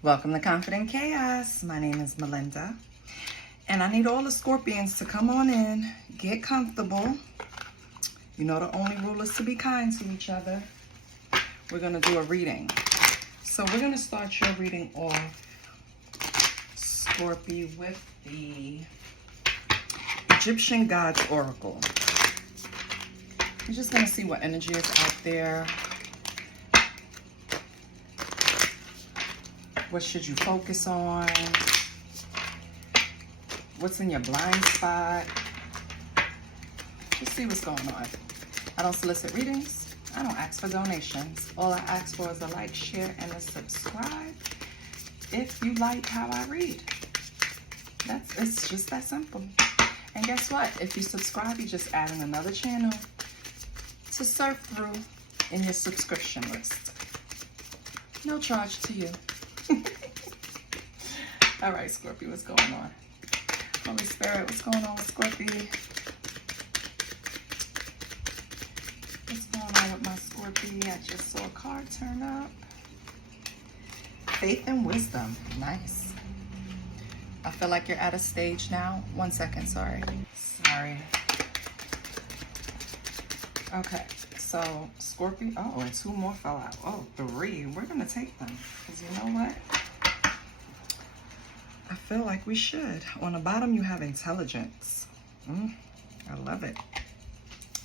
Welcome to Confident Chaos. My name is Melinda, and I need all the Scorpions to come on in, get comfortable. You know the only rule is to be kind to each other. We're going to do a reading. So we're going to start your reading off, Scorpio, with the Egyptian Gods Oracle. We're just going to see what energy is out there. What should you focus on? What's in your blind spot? Let's see what's going on. I don't solicit readings. I don't ask for donations. All I ask for is a like, share, and a subscribe if you like how I read. It's just that simple. And guess what? If you subscribe, you're just adding another channel to surf through in your subscription list. No charge to you. All right, Scorpio, what's going on? Holy Spirit, what's going on with Scorpio? What's going on with my Scorpio? I just saw a card turn up. Faith and wisdom. Nice. I feel like you're at a stage now. 1 second, sorry. Okay, so Scorpio. Oh, and 2 more fell out. Oh, 3. We're going to take them. Because you know what? I feel like we should. On the bottom, you have intelligence. I love it.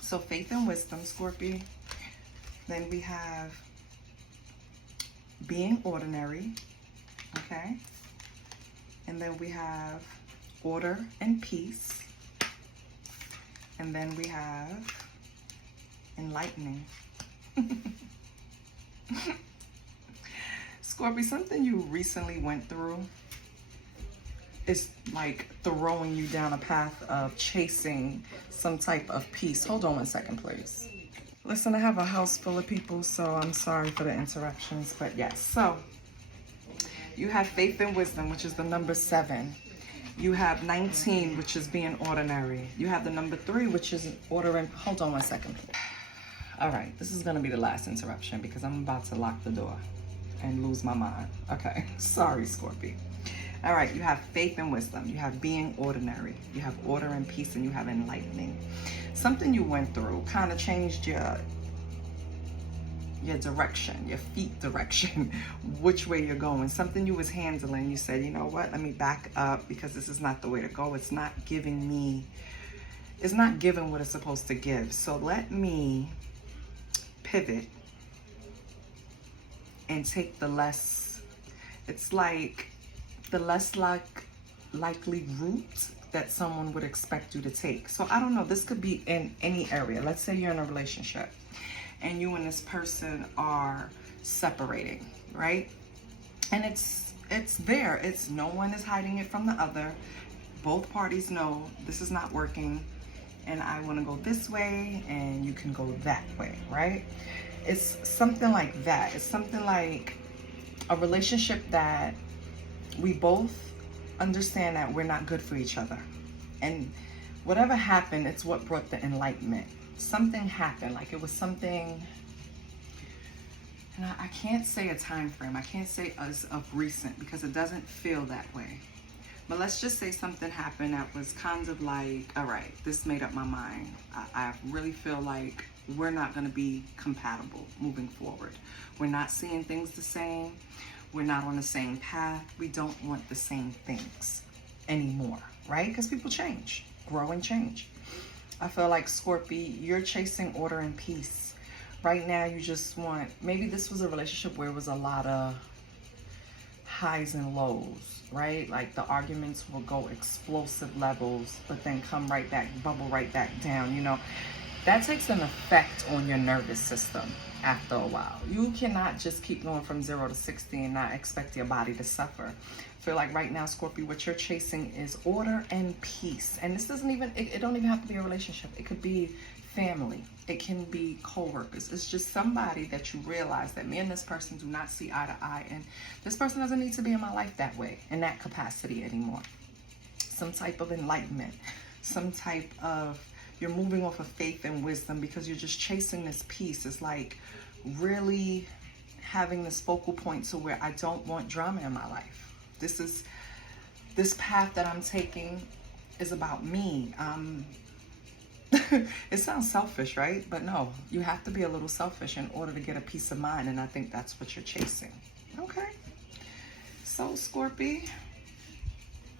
So faith and wisdom, Scorpio. Then we have being ordinary. Okay. And then we have order and peace. And then we have enlightening. Scorpio, something you recently went through is like throwing you down a path of chasing some type of peace. Hold on 1 second, please. Listen, I have a house full of people, so I'm sorry for the interruptions, but yes. So you have faith and wisdom, which is the number 7. You have 19, which is being ordinary. You have the number 3, which is order and... Hold on 1 second, please. All right, this is going to be the last interruption because I'm about to lock the door and lose my mind. Okay, sorry, Scorpio. All right, you have faith and wisdom. You have being ordinary. You have order and peace, and you have enlightening. Something you went through kind of changed your direction, your feet direction, which way you're going. Something you was handling, you said, you know what, let me back up because this is not the way to go. It's not giving what it's supposed to give. So let me pivot and take the less, it's like the less likely route that someone would expect you to take. So I don't know, this could be in any area. Let's say you're in a relationship and you and this person are separating, right? And it's there. It's no one is hiding it from the other. Both parties know this is not working and I want to go this way and you can go that way, right? It's something like that. It's something like a relationship that we both understand that we're not good for each other. And whatever happened, it's what brought the enlightenment. Something happened, like it was something, and I can't say a time frame. I can't say as of recent because it doesn't feel that way. But let's just say something happened that was kind of like, all right, this made up my mind. I really feel like we're not going to be compatible moving forward. We're not seeing things the same. We're not on the same path. We don't want the same things anymore, right? Because people change, grow and change. I feel like, Scorpio, you're chasing order and peace. Right now, you just want, maybe this was a relationship where it was a lot of highs and lows, right? Like the arguments will go explosive levels, but then come right back, bubble right back down, you know. That takes an effect on your nervous system after a while. You cannot just keep going from 0 to 60 and not expect your body to suffer. I feel like right now, Scorpio, what you're chasing is order and peace. And this doesn't even, it don't even have to be a relationship. It could be family. It can be co-workers. It's just somebody that you realize that me and this person do not see eye to eye. And this person doesn't need to be in my life that way, in that capacity anymore. Some type of enlightenment, some type of, you're moving off of faith and wisdom because you're just chasing this peace. It's like really having this focal point to where I don't want drama in my life. This path that I'm taking is about me. It sounds selfish, right? But no, you have to be a little selfish in order to get a peace of mind, and I think that's what you're chasing. Okay. So, Scorpio,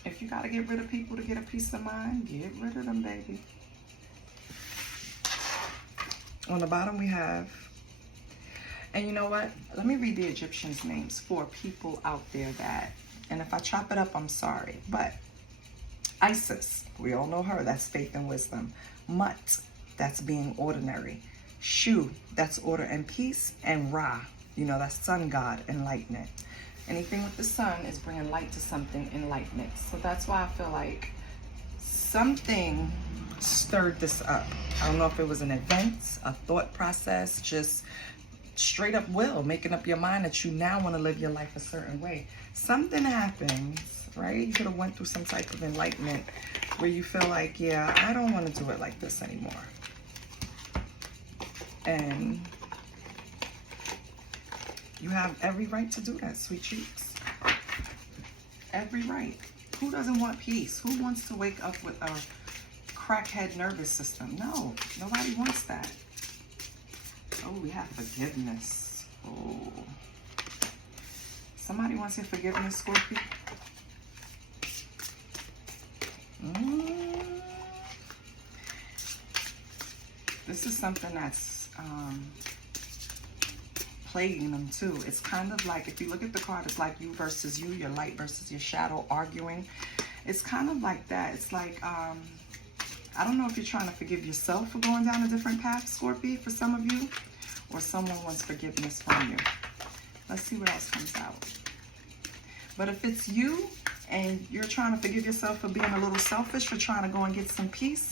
if you got to get rid of people to get a peace of mind, get rid of them, baby. On the bottom we have, and you know what? Let me read the Egyptians' names for people out there that, and if I chop it up, I'm sorry. But Isis, we all know her, that's faith and wisdom. Mut, that's being ordinary. Shu, that's order and peace. And Ra, you know, that's sun god, enlightenment. Anything with the sun is bringing light to something, enlightenment. So that's why I feel like something stirred this up. I don't know if it was an event, a thought process, just straight up will, making up your mind that you now want to live your life a certain way. Something happens, right? You could have went through some type of enlightenment where you feel like, yeah, I don't want to do it like this anymore. And you have every right to do that, sweet cheeks. Every right. Who doesn't want peace? Who wants to wake up with a crackhead nervous system? No, nobody wants that. Oh, we have forgiveness. Oh. Somebody wants your forgiveness, Scorpio? This is something that's plaguing them too. It's kind of like, if you look at the card, it's like you versus you, your light versus your shadow arguing. It's kind of like that. It's like, I don't know if you're trying to forgive yourself for going down a different path, Scorpio, for some of you, or someone wants forgiveness from you. Let's see what else comes out. But if it's you and you're trying to forgive yourself for being a little selfish, for trying to go and get some peace,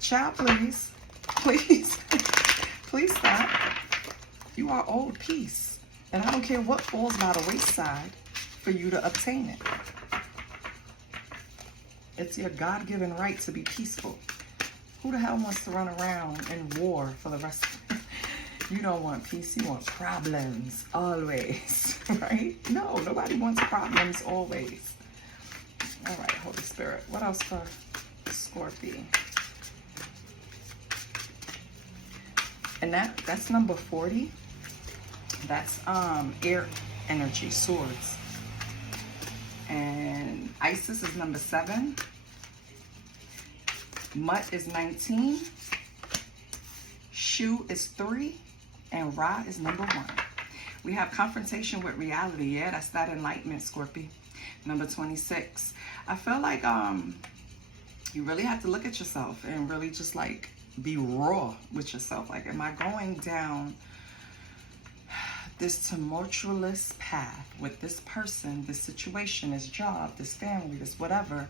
child, please, please, please stop. You are owed peace. And I don't care what falls by the wayside for you to obtain it. It's your God-given right to be peaceful. Who the hell wants to run around in war for the rest of it? You don't want peace, you want problems always, right? No, nobody wants problems always. All right, Holy Spirit. What else for Scorpio? And that's number 40. That's air energy, swords. And Isis is number 7. Mut is 19. Shu is 3. And Ra is number 1. We have confrontation with reality. Yeah, that's that enlightenment, Scorpio. Number 26. I feel like you really have to look at yourself and really just like be raw with yourself. Like, am I going down this tumultuous path with this person, this situation, this job, this family, this whatever,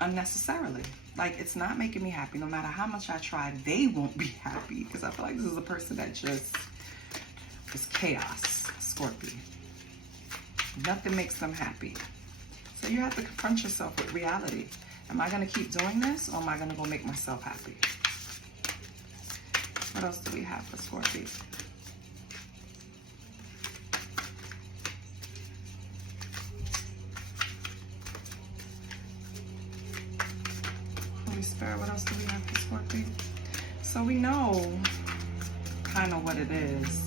unnecessarily? Like, it's not making me happy. No matter how much I try, they won't be happy, because I feel like this is a person that just is chaos, Scorpio. Nothing makes them happy. So you have to confront yourself with reality. Am I going to keep doing this, or am I going to go make myself happy? What else do we have for Scorpio? Holy Spirit, what else do we have for Scorpio? So we know kind of what it is.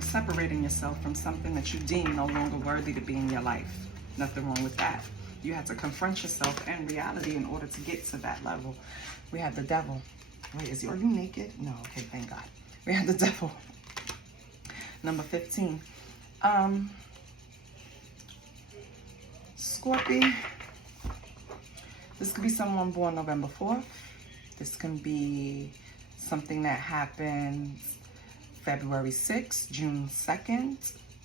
Separating yourself from something that you deem no longer worthy to be in your life. Nothing wrong with that. You have to confront yourself and reality in order to get to that level. We have the devil. Wait, are you naked? No, okay, thank God. We have the devil. Number 15. Scorpio. This could be someone born November 4th. This can be something that happened February 6th, June 2nd.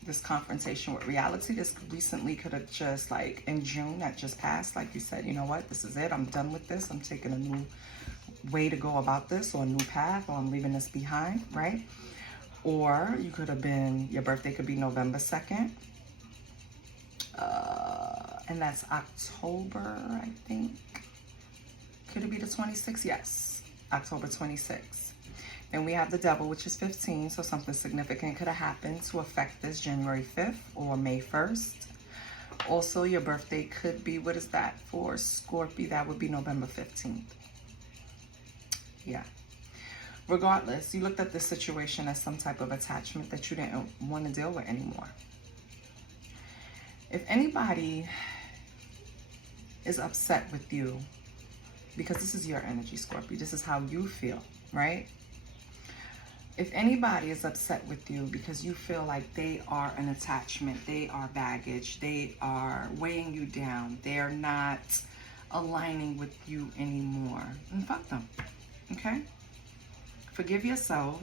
This confrontation with reality. This recently could have just, like, in June that just passed. Like, you said, you know what? This is it. I'm done with this. I'm taking a new way to go about this, or a new path, or I'm leaving this behind, right? Or you could have been, your birthday could be November 2nd. And that's October, I think. Could it be the 26th? Yes, October 26th. And we have the devil, which is 15. So something significant could have happened to affect this January 5th or May 1st. Also, your birthday could be, what is that for Scorpio? That would be November 15th. Yeah. Regardless, you looked at this situation as some type of attachment that you didn't want to deal with anymore. If anybody is upset with you, because this is your energy, Scorpio, this is how you feel, right? If anybody is upset with you because you feel like they are an attachment, they are baggage, they are weighing you down, they're not aligning with you anymore, then fuck them, okay? Forgive yourself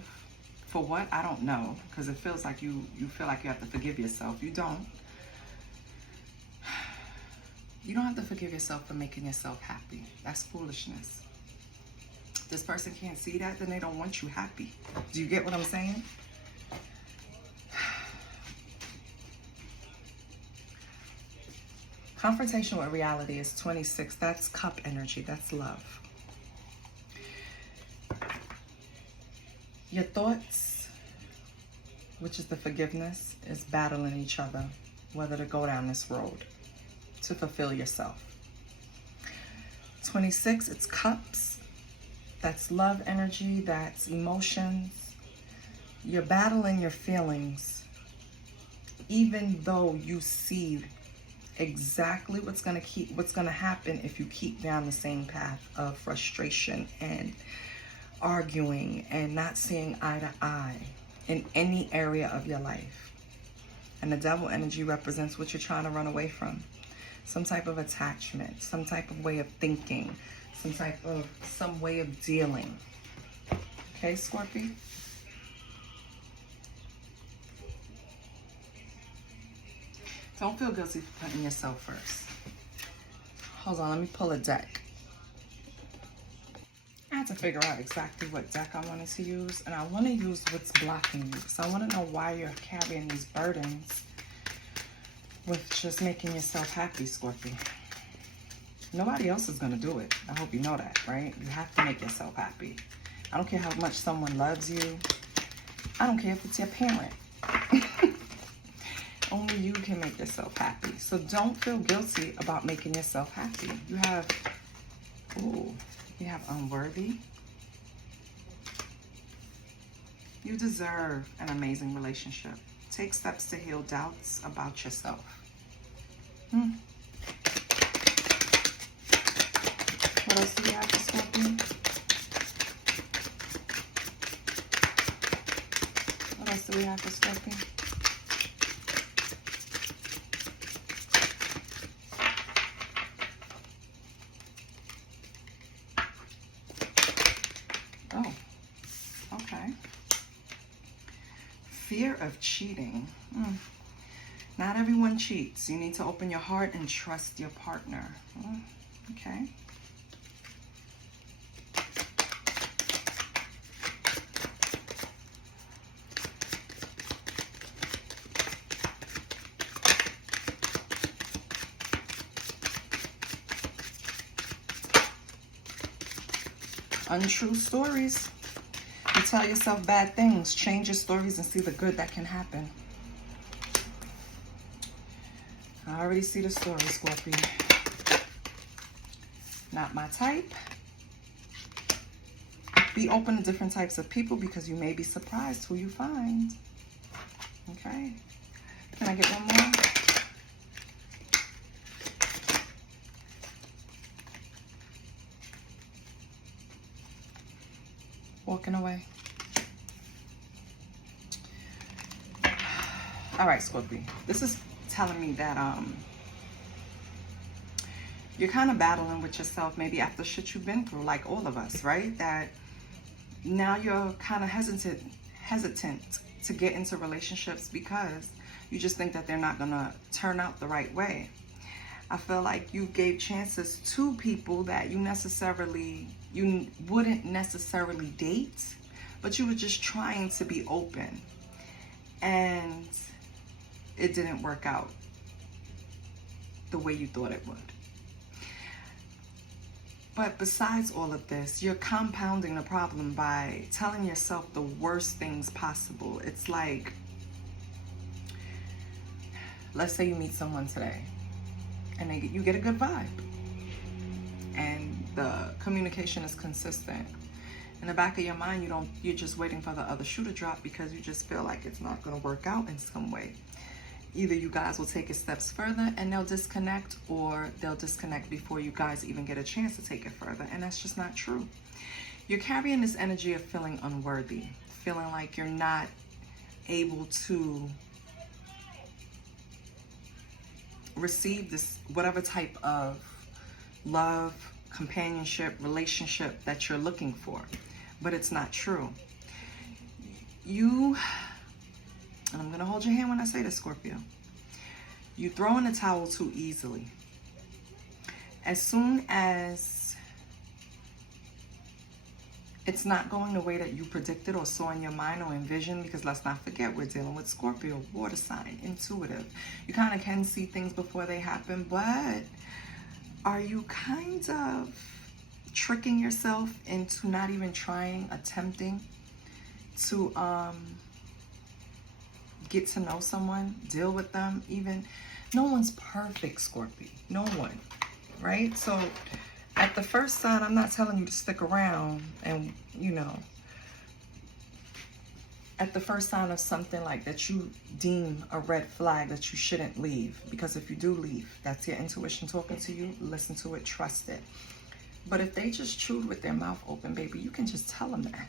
for what? I don't know, because it feels like you feel like you have to forgive yourself. You don't. You don't have to forgive yourself for making yourself happy. That's foolishness. This person can't see that, then they don't want you happy. Do you get what I'm saying? Confrontation with reality is 26. That's cup energy. That's love. Your thoughts, which is the forgiveness, is battling each other, whether to go down this road to fulfill yourself. 26, it's cups. That's love energy, that's emotions. You're battling your feelings, even though you see exactly what's gonna happen if you keep down the same path of frustration and arguing and not seeing eye to eye in any area of your life. And the devil energy represents what you're trying to run away from. Some type of attachment, some type of way of thinking, some way of dealing. Okay, Scorpio? Don't feel guilty for putting yourself first. Hold on, let me pull a deck. I had to figure out exactly what deck I wanted to use, and I want to use what's blocking you, because I want to know why you're carrying these burdens with just making yourself happy, Scorpio. Nobody else is going to do it. I hope you know that, right? You have to make yourself happy. I don't care how much someone loves you. I don't care if it's your parent. Only you can make yourself happy. So don't feel guilty about making yourself happy. You have unworthy. You deserve an amazing relationship. Take steps to heal doubts about yourself. What else do we have for Scorpio? What else do we have for Scorpio? Oh, okay. Fear of cheating. Not everyone cheats. You need to open your heart and trust your partner. Okay. Untrue stories. You tell yourself bad things. Change your stories and see the good that can happen. I already see the story, Scorpio. Not my type. Be open to different types of people because you may be surprised who you find. Okay. Can I get one more? Walking away. All right, Scorpio. This is telling me that you're kind of battling with yourself, maybe after shit you've been through, like all of us, right? That now you're kind of hesitant to get into relationships because you just think that they're not gonna turn out the right way. I feel like you gave chances to people that you wouldn't necessarily date, but you were just trying to be open, and it didn't work out the way you thought it would. But besides all of this, you're compounding the problem by telling yourself the worst things possible. It's like, let's say you meet someone today and you get a good vibe and the communication is consistent. In the back of your mind, you're just waiting for the other shoe to drop because you just feel like it's not going to work out in some way. Either you guys will take it steps further and they'll disconnect, or they'll disconnect before you guys even get a chance to take it further. And that's just not true. You're carrying this energy of feeling unworthy, feeling like you're not able to receive this, whatever type of love, companionship, relationship that you're looking for. But it's not true. And I'm going to hold your hand when I say this, Scorpio. You throw in the towel too easily. As soon as it's not going the way that you predicted or saw in your mind or envisioned, because let's not forget, we're dealing with Scorpio, water sign, intuitive. You kind of can see things before they happen, but are you kind of tricking yourself into not even trying, attempting to get to know someone, deal with them even? No one's perfect, Scorpio. No one, right? So at the first sign, I'm not telling you to stick around and, at the first sign of something like that you deem a red flag, that you shouldn't leave. Because if you do leave, that's your intuition talking to you. Listen to it, trust it. But if they just chewed with their mouth open, baby, you can just tell them that.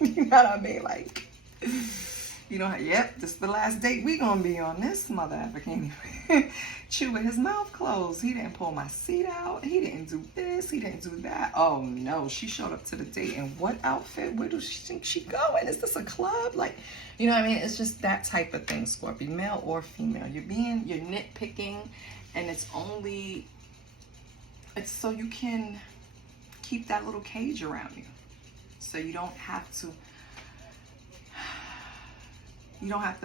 You know what I mean? Like, yep, this is the last date we gonna be on. This mother African chew with his mouth closed. He didn't pull my seat out. He didn't do this. He didn't do that. Oh no, she showed up to the date in what outfit? Where does she think she going? Is this a club? Like, you know what I mean? It's just that type of thing, Scorpio, male or female. You're nitpicking, and it's so you can keep that little cage around you, so you don't have to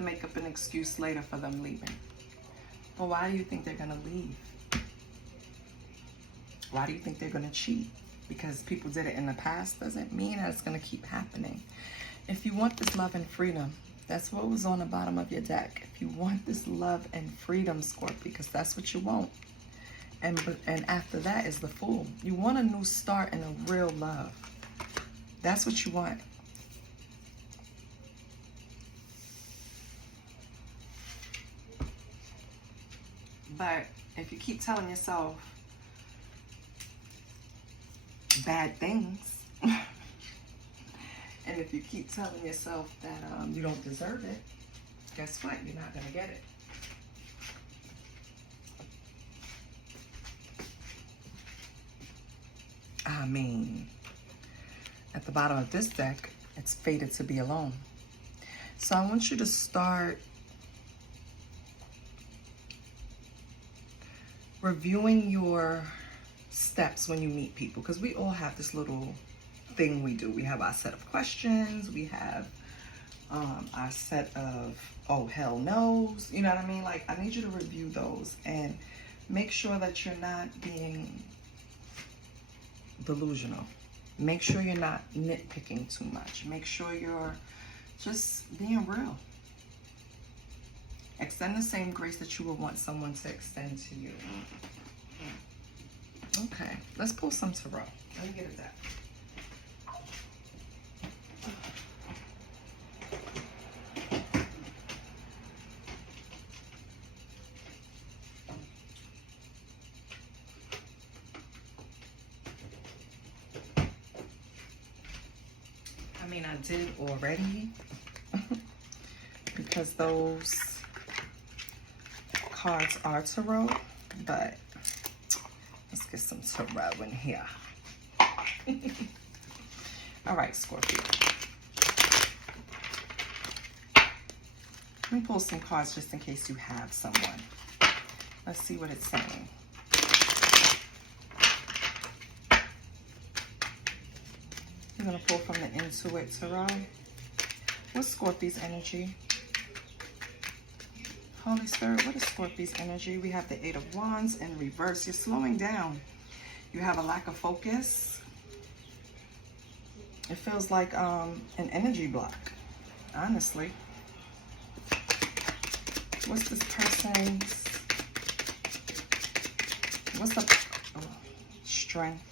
make up an excuse later for them leaving. Well, why do you think they're gonna leave? Why do you think they're gonna cheat? Because people did it in the past doesn't mean that it's gonna keep happening. If you want this love and freedom, that's what was on the bottom of your deck. If you want this love and freedom, Scorpio, because that's what you want. And after that is the Fool. You want a new start and a real love. That's what you want. But if you keep telling yourself bad things, and if you keep telling yourself that you don't deserve it, guess what? You're not going to get it. I mean, at the bottom of this deck, it's fated to be alone. So I want you to start reviewing your steps when you meet people, because we all have this little thing we do. We have our set of questions. We have our set of, oh, hell no's. You know what I mean? Like, I need you to review those and make sure that you're not being delusional. Make sure you're not nitpicking too much. Make sure you're just being real. Extend the same grace that you would want someone to extend to you. Okay, let's pull some tarot. Let me get it that. I mean, I did already because those cards are tarot, but let's get some tarot in here. All right, Scorpio. Let me pull some cards just in case you have someone. Let's see what it's saying. I'm going to pull from the Intuit Tarot. What's Scorpio's energy? Holy Spirit, what is Scorpio's energy? We have the Eight of Wands in reverse. You're slowing down. You have a lack of focus. It feels like an energy block, honestly. What's this person's, what's the strength?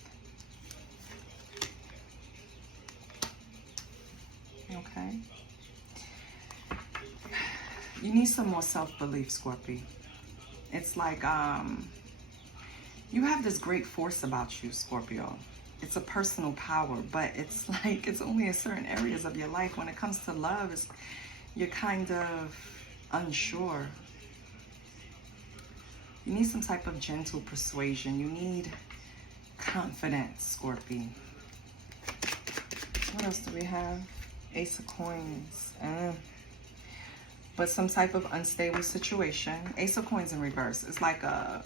Okay. You need some more self-belief, Scorpio. It's like you have this great force about you, Scorpio. It's a personal power, but it's like it's only in certain areas of your life. When it comes to love, you're kind of unsure. You need some type of gentle persuasion. You need confidence, Scorpio. What else do we have? Ace of Coins. But some type of unstable situation. Ace of Coins in reverse. It's like a...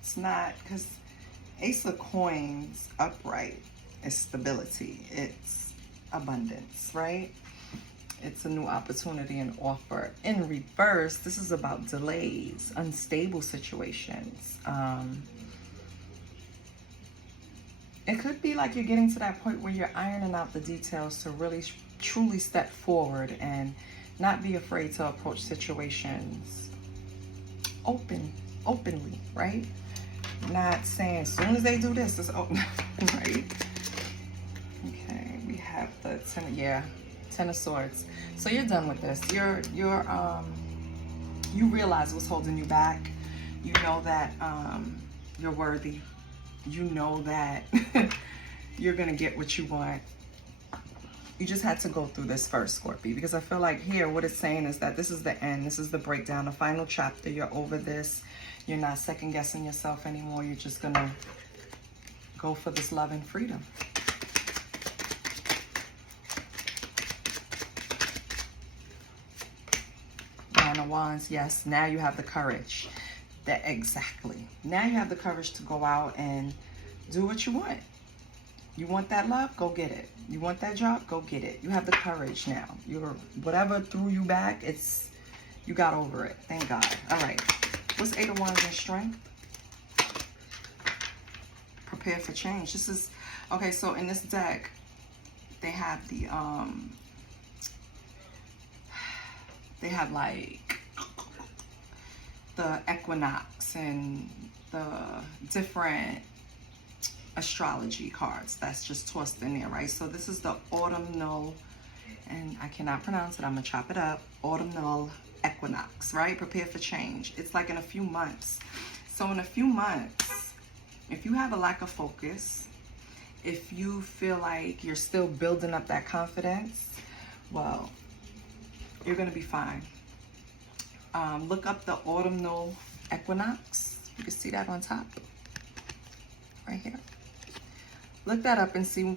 it's not... Because Ace of Coins upright is stability. It's abundance, right? It's a new opportunity and offer. In reverse, this is about delays, unstable situations. It could be like you're getting to that point where you're ironing out the details to really truly step forward and not be afraid to approach situations openly, right? Not saying as soon as they do this, it's open, right? Okay, we have the Ten of Swords. So you're done with this. You realize what's holding you back. You know that you're worthy. You know that you're gonna get what you want. You just had to go through this first, Scorpio, because I feel like here what it's saying is that this is the end. This is the breakdown, the final chapter. You're over this. You're not second guessing yourself anymore. You're just gonna go for this love and freedom. Nine of Wands, yes. Now you have the courage. Exactly. Now you have the courage to go out and do what you want. You want that love? Go get it. You want that job? Go get it. You have the courage now. Whatever threw you back, you got over it. Thank God. All right. What's Eight of Wands in strength? Prepare for change. This is, okay, so in this deck, they have they have like the equinox and the different astrology cards that's just tossed in there, right? So this is the autumnal, and I cannot pronounce it, I'm gonna chop it up, autumnal equinox, right? Prepare for change. It's like in a few months. So in a few months, if you have a lack of focus, if you feel like you're still building up that confidence, well, you're gonna be fine. Look up the autumnal equinox. You can see that on top, right here. Look that up and see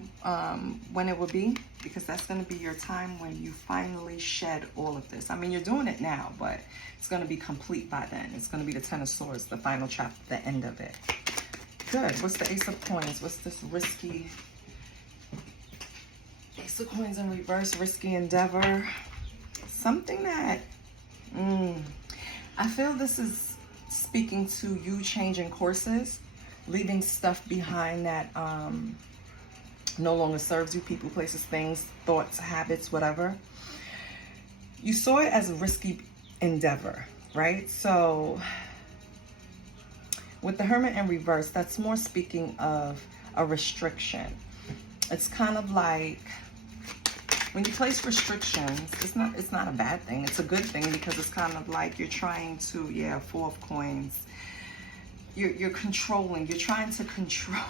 when it will be, because that's going to be your time when you finally shed all of this. I mean, you're doing it now, but it's going to be complete by then. It's going to be the Ten of Swords, the final chapter, the end of it. Good. What's the Ace of Coins? What's this risky? Ace of Coins in reverse, risky endeavor. Something that, I feel this is speaking to you changing courses, leaving stuff behind that no longer serves you, people, places, things, thoughts, habits, whatever. You saw it as a risky endeavor, right? So with the Hermit in reverse, that's more speaking of a restriction. It's kind of like when you place restrictions, it's not a bad thing. It's a good thing, because it's kind of like you're trying to, Four of Coins. You're controlling. You're trying to control.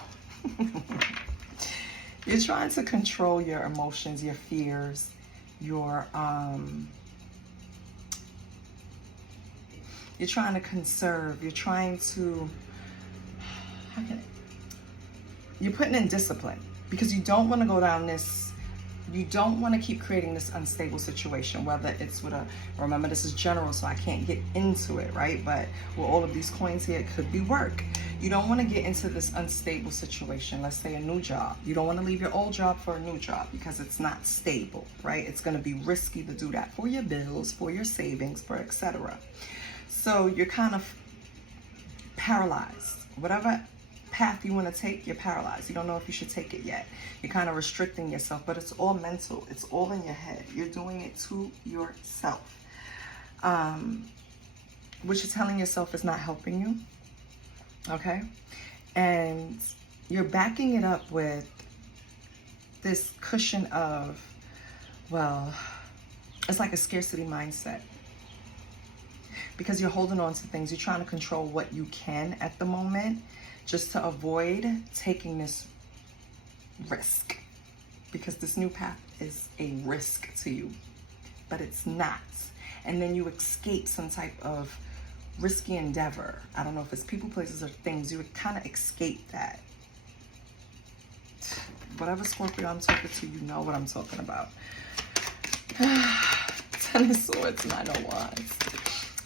You're trying to control your emotions, your fears, you're trying to conserve. You're trying to, you're putting in discipline, because you don't want to go down this. You don't want to keep creating this unstable situation, whether it's with remember this is general, so I can't get into it, right? But with all of these coins here, it could be work. You don't want to get into this unstable situation. Let's say a new job. You don't want to leave your old job for a new job, because it's not stable, right? It's going to be risky to do that for your bills, for your savings, for etc. So you're kind of paralyzed. Whatever path you want to take, you're paralyzed. You don't know if you should take it yet. You're kind of restricting yourself, but it's all mental. It's all in your head. You're doing it to yourself. What you're telling yourself is not helping you. Okay? And you're backing it up with this cushion of, well, it's like a scarcity mindset. Because you're holding on to things. You're trying to control what you can at the moment, just to avoid taking this risk. Because this new path is a risk to you, but it's not. And then you escape some type of risky endeavor. I don't know if it's people, places, or things. You would kind of escape that. Whatever Scorpio I'm talking to, you know what I'm talking about. Ten of Swords, Nine of Wands.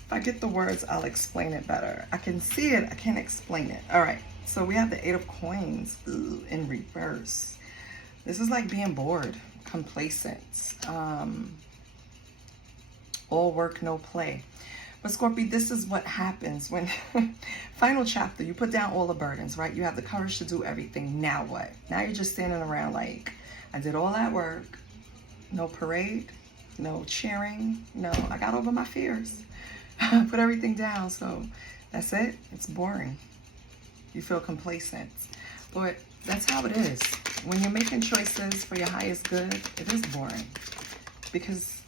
If I get the words, I'll explain it better. I can see it, I can't explain it. All right, so we have the Eight of Coins in reverse. This is like being bored, complacent, all work, no play. But Scorpio, this is what happens when, final chapter, you put down all the burdens, right? You have the courage to do everything. Now what? Now you're just standing around like, I did all that work. No parade, no cheering. No, I got over my fears. Put everything down. So that's it. It's boring. You feel complacent. But that's how it is. When you're making choices for your highest good, it is boring. Because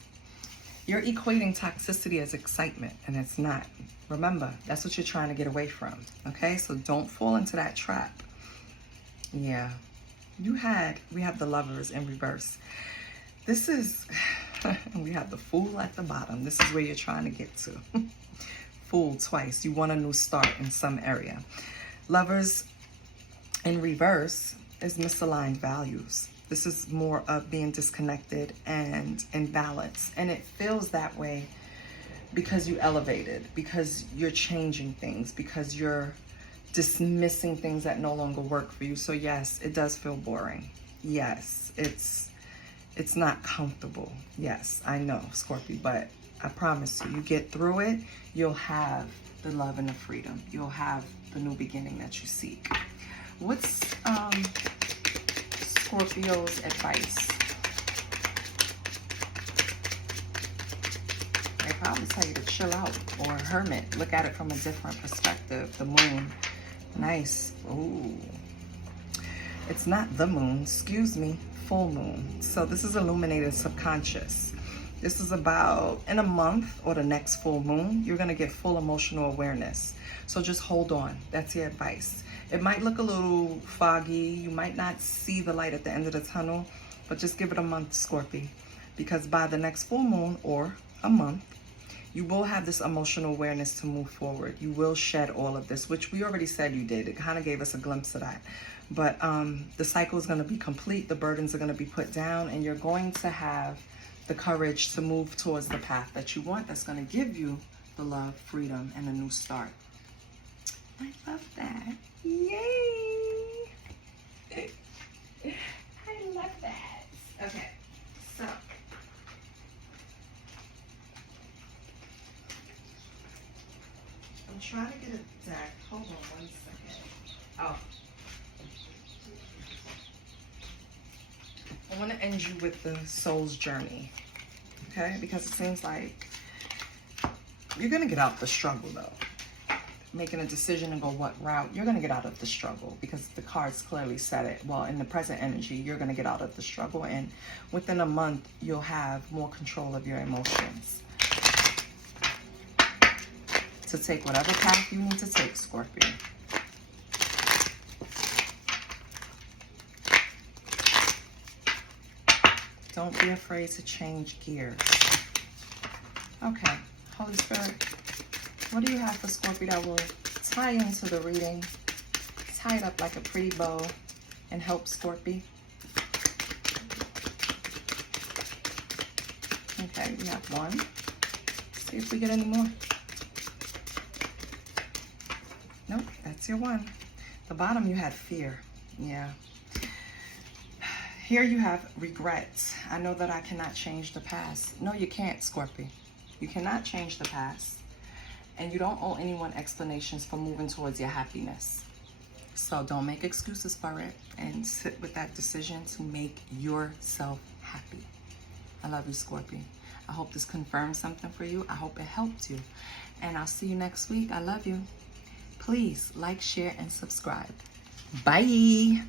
you're equating toxicity as excitement, and it's not. Remember, that's what you're trying to get away from, okay? So don't fall into that trap. Yeah. We have the Lovers in reverse. This is, we have the Fool at the bottom. This is where you're trying to get to. Fool twice. You want a new start in some area. Lovers in reverse is misaligned values. This is more of being disconnected and imbalanced. And it feels that way because you elevated, because you're changing things, because you're dismissing things that no longer work for you. So yes, it does feel boring. Yes, it's not comfortable. Yes, I know, Scorpio, but I promise you, you get through it, you'll have the love and the freedom. You'll have the new beginning that you seek. What's Scorpio's advice? They probably tell you to chill out or hermit. Look at it from a different perspective. The moon. Nice. Ooh. It's not the moon, excuse me, full moon. So this is illuminated subconscious. This is about in a month or the next full moon, you're going to get full emotional awareness. So just hold on. That's the advice. It might look a little foggy. You might not see the light at the end of the tunnel, but just give it a month, Scorpio. Because by the next full moon or a month, you will have this emotional awareness to move forward. You will shed all of this, which we already said you did. It kind of gave us a glimpse of that. But the cycle is going to be complete. The burdens are going to be put down, and you're going to have the courage to move towards the path that you want. That's going to give you the love, freedom, and a new start. I love that. Yay! I love that. Okay, so I'm trying to get a deck. Hold on 1 second. Oh. I want to end you with the soul's journey, okay? Because it seems like you're going to get out the struggle, though. Making a decision and go what route, you're going to get out of the struggle because the cards clearly said it. Well, in the present energy, you're going to get out of the struggle, and within a month, you'll have more control of your emotions to take whatever path you need to take, Scorpio. Don't be afraid to change gears. Okay, Holy Spirit, what do you have for Scorpio that will tie into the reading, tie it up like a pretty bow, and help Scorpio? Okay, we have one. See if we get any more. Nope, that's your one. The bottom you had fear. Yeah. Here you have regrets. I know that I cannot change the past. No, you can't, Scorpio. You cannot change the past. And you don't owe anyone explanations for moving towards your happiness. So don't make excuses for it, and sit with that decision to make yourself happy. I love you, Scorpio. I hope this confirms something for you. I hope it helped you. And I'll see you next week. I love you. Please like, share, and subscribe. Bye.